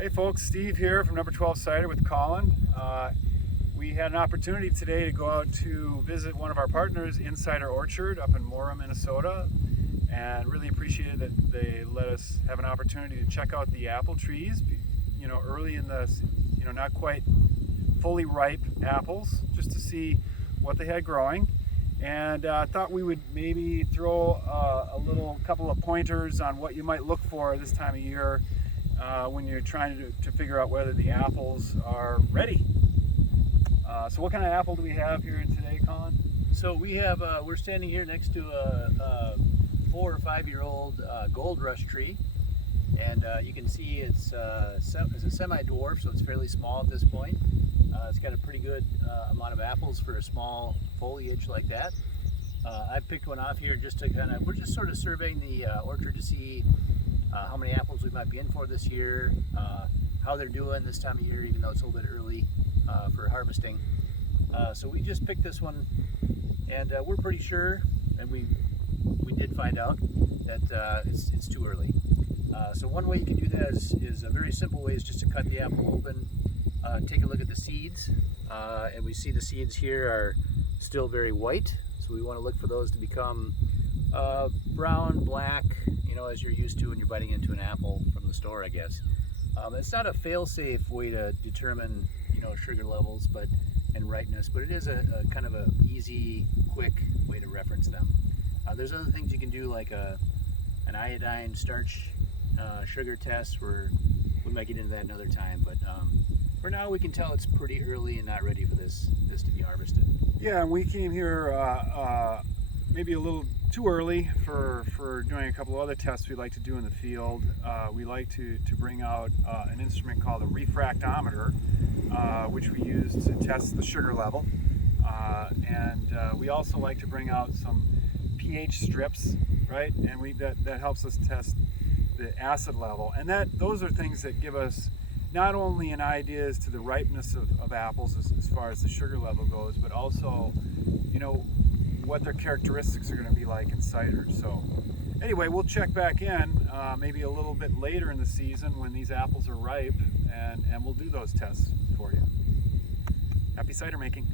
Hey folks, Steve here from Number 12 Cider with Colin. We had an opportunity today to go out to visit one of our partners, Insider Orchard, up in Mora, Minnesota, and really appreciated that they let us have an opportunity to check out the apple trees, early in the, not quite fully ripe apples, just to see what they had growing. And I thought we would maybe throw a little couple of pointers on what you might look for this time of year when you're trying to figure out whether the apples are ready. So what kind of apple do we have here today, Colin? So we have, we're standing here next to a 4 or 5 year old gold rush tree, and you can see it's a semi-dwarf, so it's fairly small at this point. It's got a pretty good amount of apples for a small foliage like that. I picked one off here just to we're just sort of surveying the orchard to see how many apples we might be in for this year, how they're doing this time of year, even though it's a little bit early for harvesting. So we just picked this one, and we're pretty sure, and we did find out that it's too early. So one way you can do that is a very simple way, is just to cut the apple open, take a look at the seeds, and we see the seeds here are still very white, so we want to look for those to become brown, black, as you're used to when you're biting into an apple from the store, I guess. It's not a fail-safe way to determine, sugar levels and ripeness, but it is a kind of a easy, quick way to reference them. There's other things you can do, like an iodine starch sugar test, where we might get into that another time, but for now we can tell it's pretty early and not ready for this to be harvested. Yeah, and we came here maybe a little too early for doing a couple of other tests we like to do in the field. We like to bring out an instrument called a refractometer, which we use to test the sugar level. And we also like to bring out some pH strips, right? And that helps us test the acid level. And those are things that give us not only an idea as to the ripeness of apples as far as the sugar level goes, but also, what their characteristics are going to be like in cider. So anyway, we'll check back in maybe a little bit later in the season when these apples are ripe, and we'll do those tests for you. Happy cider making.